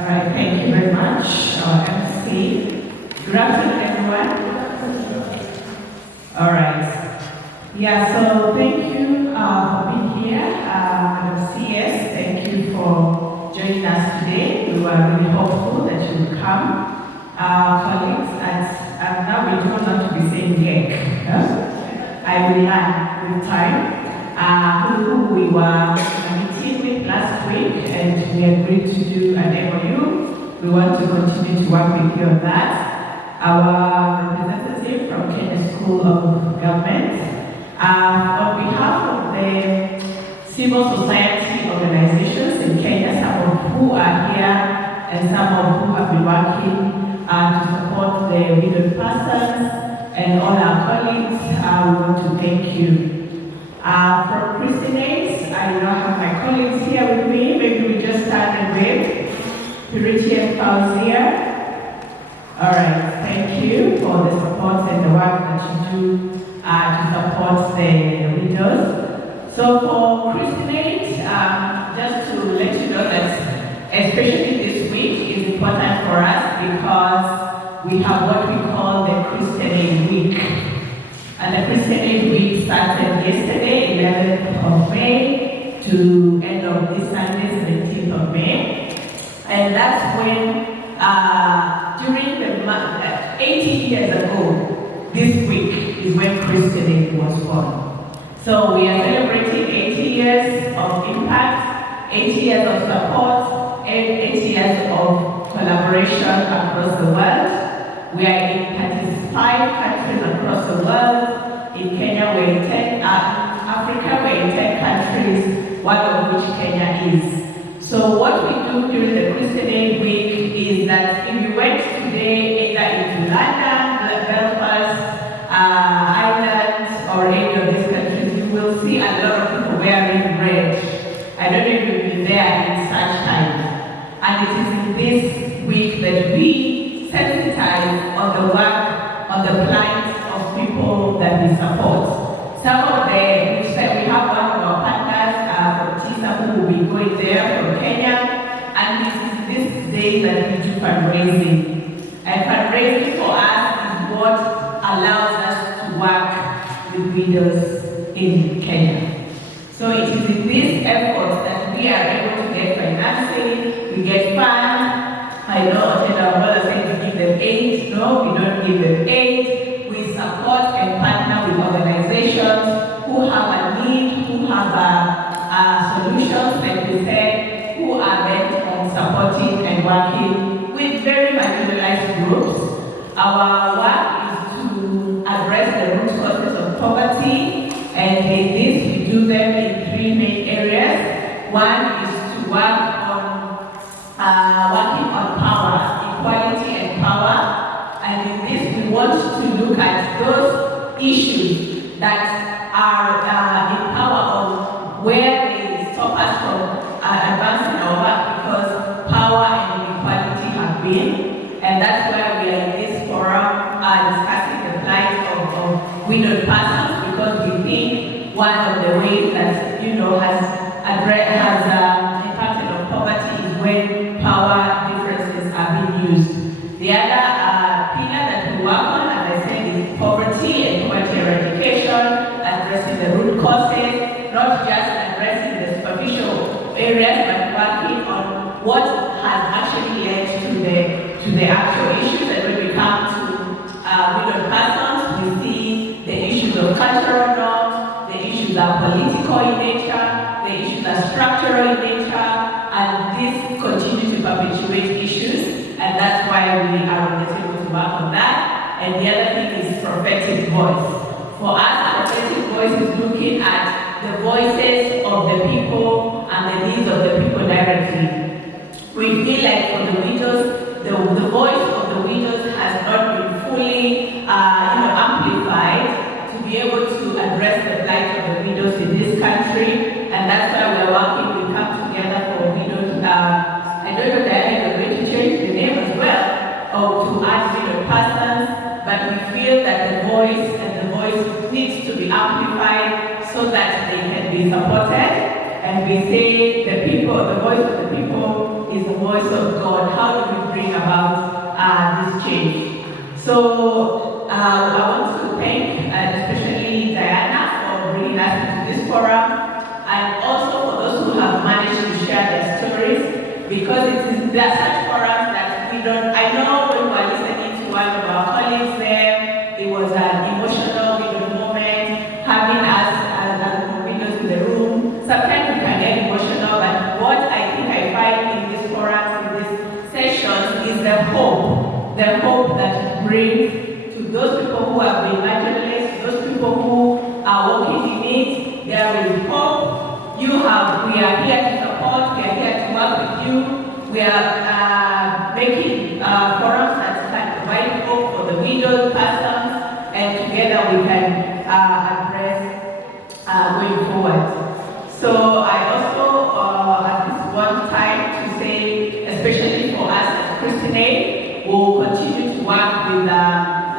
All right, thank you very much, our MC. Good afternoon, everyone. All right. Yeah, so thank you for being here. Madam CS, thank you for joining us today. We were really hopeful that you would come. Colleagues, and now we do not to be saying yek. I will learn with time. Who we were meeting with last week, and we agreed to do an MOU. We want to continue to work with you on that. Our representative from Kenya School of Government, on behalf of the civil society organizations in Kenya, some of who are here and some of who have been working to support the widowed persons and all our colleagues, we want to thank you. From Christianates, I do not have my colleagues here with me. Maybe we just start and wave. Purity and Fauzia. All right, thank you for the support and the work that you do to support the widows. So for Christianates, just to let you know that especially this week is important for us because we have what we call the Christianate Week. And the Christianate Week started yesterday, 11th of May, to end of this Sunday, 17th of May. And that's when, during the month, 80 years ago, this week is when Christianate was born. So we are celebrating 80 years of impact, 80 years of support, and 80 years of collaboration across the world. We are in 35 countries across the world. In Kenya, we're in 10, Africa, we're in 10 countries, one of which Kenya is. So what we do during the Christianate Week is that if you went today either into London, Belfast, Ireland, or any of these countries, you will see a lot of people wearing red. I don't know if you've been there in such time. And it is in this week that we sensitize on the work, on the plight of people that we support. Some of the, which we have one of our partners from TISA who will be going there from Kenya, and it is this day that we do fundraising. And fundraising for us is what allows us to work with widows in Kenya. So it is in this effort that we are able to get financing, we get funds. I know our brother said we give them aid. No, we don't give them aid. We support and partner with organizations who have a need, who have solutions, like we said, who are bent on supporting and working with very marginalized groups. Our work is to address the root causes of poverty, and in this we do them in three main areas. One is to work working on power, equality and power, and in this we want to look at those issues that are in power of where they stop us from advancing our work, because power and inequality have been, and that's why we are in this forum discussing the plight of widowed persons, because we think one of the ways that has impacted on poverty is when power differences are being used. The other pillar that we work on, as I said, is poverty and poverty eradication, addressing the root causes, not just addressing the superficial areas, but working on what has actually led to the actual issues. And when we come to widowed persons, we see the issues of cultural norms, the issues are political in nature, the issues are structural in nature, and this continue to perpetuate issues, and that's why we are on the table to work on that. And the other thing is prophetic voice. For us, prophetic voice is looking at the voices of the people and the needs of the people directly. We feel like for the widows, the voice of the widows has not been fully amplified to be able to address the plight of the widows in this country, and that's why we're working. We come together for widows. I don't know that we're going to change the name as well, or to add widowed persons, but we feel that the voice needs to be amplified so that they can be supported. And we say the voice of the people is the voice of God. has changed. So I want to thank especially Diana for bringing us into this forum, and also for those who have managed to share their stories, because there are such forums that we don't. I know when we were listening to one of our colleagues there, it was an emotional moment, having us as windows in the room. Sometimes we can get emotional, but what I think I find in these forums, in these sessions, is the hope that it brings to those people who have been marginalized, those people who are working in it. There is hope. We are here to support, we are here to work with you. We are making forums that can provide hope for the widowed persons, and together we can address going forward. So I also at this one time to say, especially for us at Christian Aid, we'll continue to work with the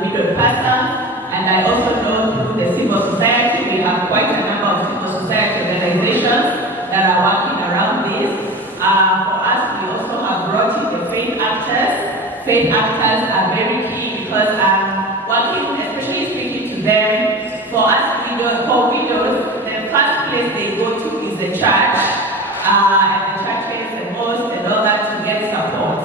widowed persons. And I also know through the civil society, we have quite a number of civil society organizations that are working around this. For us, we also have brought in the faith actors. Faith actors are very key because working, especially speaking to them, for us widows, the first place they go to is the church. And the churches, the mosque, and all that to get support.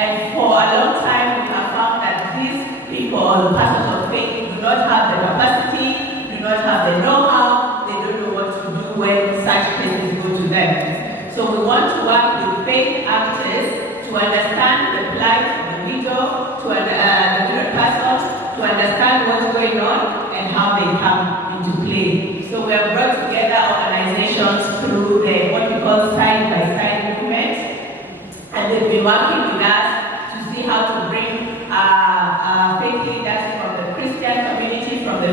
And for a long time, we have found that these people, persons of faith, do not have the capacity, do not have the know-how, they don't know what to do when such cases go to them. So we want to work with faith actors to understand the plight of the widow, to the widowed persons, to understand what's going on and how they come into play. So we have brought together organizations through the what we call side-by-side movement, and they've been working with us to see how to bring faith leaders from the Christian community, from the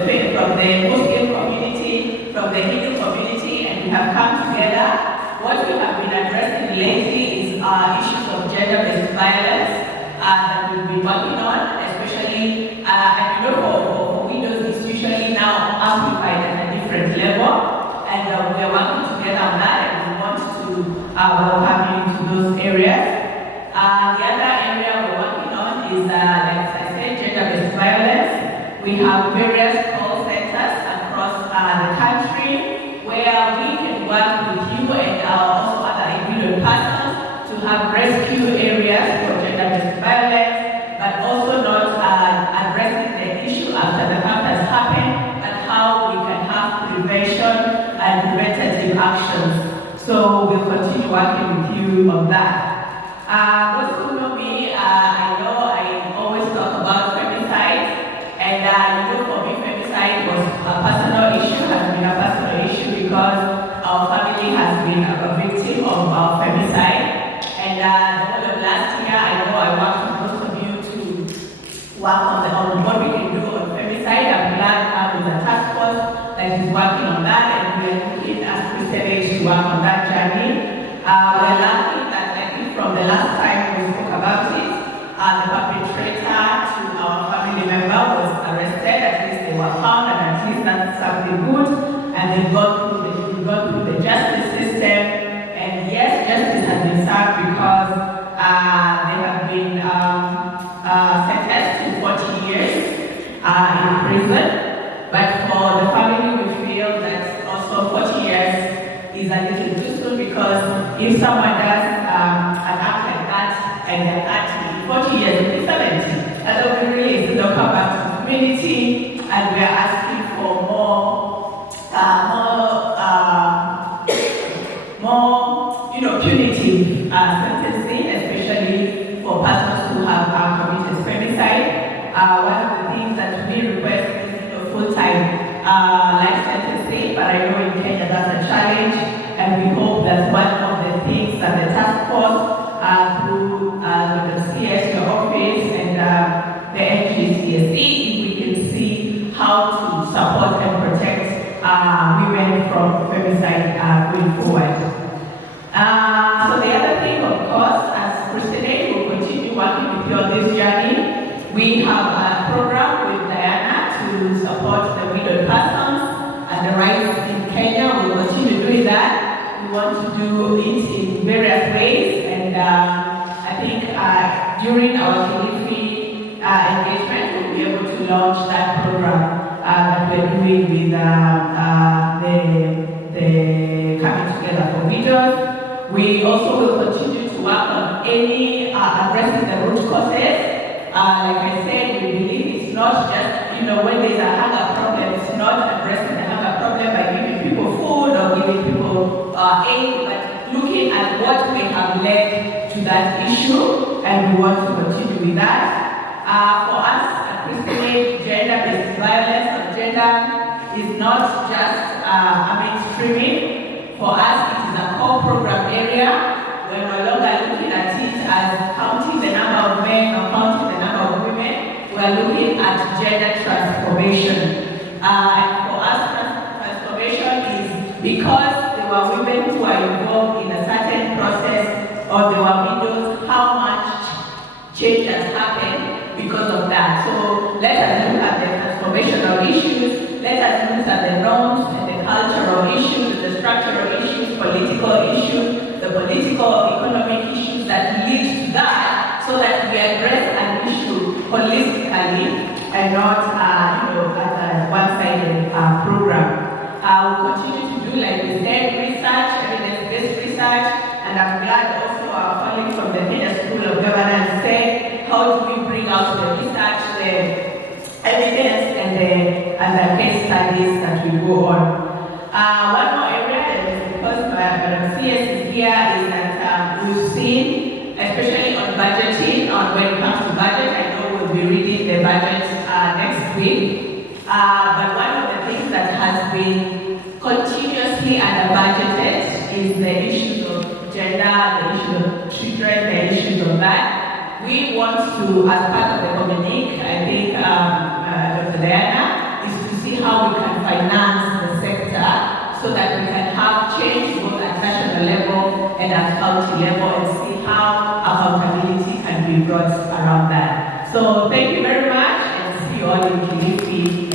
Muslim community, from the Hindu community, and we have come together. What we have been addressing lately is issues of gender-based violence that we've been working on, especially, for widows, it's usually now amplified at a different level, and we are working together on that, and we want to welcome you into those areas. The other area we're working on is, like I said, gender-based violence. We have various call centers across the country where we can work with you and also other individual persons to have rescue areas for gender-based violence, but also not addressing the issue after the fact has happened, but how we can have prevention and preventative actions. So we'll continue working with you on that. Those who know me, I know I always talk about femicide, and for me, femicide was a personal issue, has been a personal issue because our family has been a victim of femicide. And the whole of last year, I know I worked with most of you to work on what we can do on femicide. I'm glad there's a task force that is working on that, and we are looking at Christian Aid to work on that journey. We're lucky that I think from the last time we spoke about it, the perpetrator to our family member was arrested. At least they were found, and at least that's something good. And they've gone through the justice system. And yes, justice has been served because they have been sentenced to 40 years in prison. But for the family, we feel that also 40 years is a little too soon, because if someone does an act like that and they're actually 40 years, it'll be 70. And then we really still come back to the community, and we are asking for more punitive sentencing, especially for persons who have committed femicide. One of the things that we request is full-time life sentencing, but I know in Kenya that's a challenge, and we hope that one of the things that the task force through the CS, your office, and the NGCSE, we can see how to support and protect women from femicide going forward. So the other thing, of course, as Christian Aid, we'll continue working with you on this journey. We have a program with Diana to support the widowed persons and the rights in Kenya. We'll continue doing that. We want to do it in various ways, and I think during our delivery engagement, we'll be able to launch that program that we're doing with the Coming Together for Widows. We also will continue to work on any addressing the root causes. Like I said, we believe it's not just, when there's a hunger problem, it's not addressing the hunger problem by giving people food or giving people aid, but looking at what may have led to that issue, and we want to continue with that. For us at Christian, gender-based violence or gender is not just a mainstreaming. For us, it is a core program area. We're no longer looking at it as counting the number of men or counting the number of women. We're looking at gender transformation. And for us, transformation is because there were women who are involved in a certain process, or there were widows, how much change has happened because of that. So let us look at the transformational issues, let us look at the norms and the cultural issues, the structural issues, political issues, the political economic issues that lead to that, so that we address an issue holistically and not as a one-sided program. We'll continue to do, like we said, research, evidence-based research, and I'm glad also our colleagues from the Kenya School of Governance said, how do we bring out the research, the evidence, and the case studies that we go on. One more area that is because Madam CS is here is that we've seen, especially on budgeting, when it comes to budget, I know we'll be reading the budget next week, but one of the things that has been continuously under-budgeted is the issues of gender, the issue of children, the issues of that. We want to, as part of the communique, I think Dr. Diana, is to see how we can finance the sector so that we can have change both at national level and at county level, and see how accountability can be brought around that. So thank you very much, and see you all in Kilifi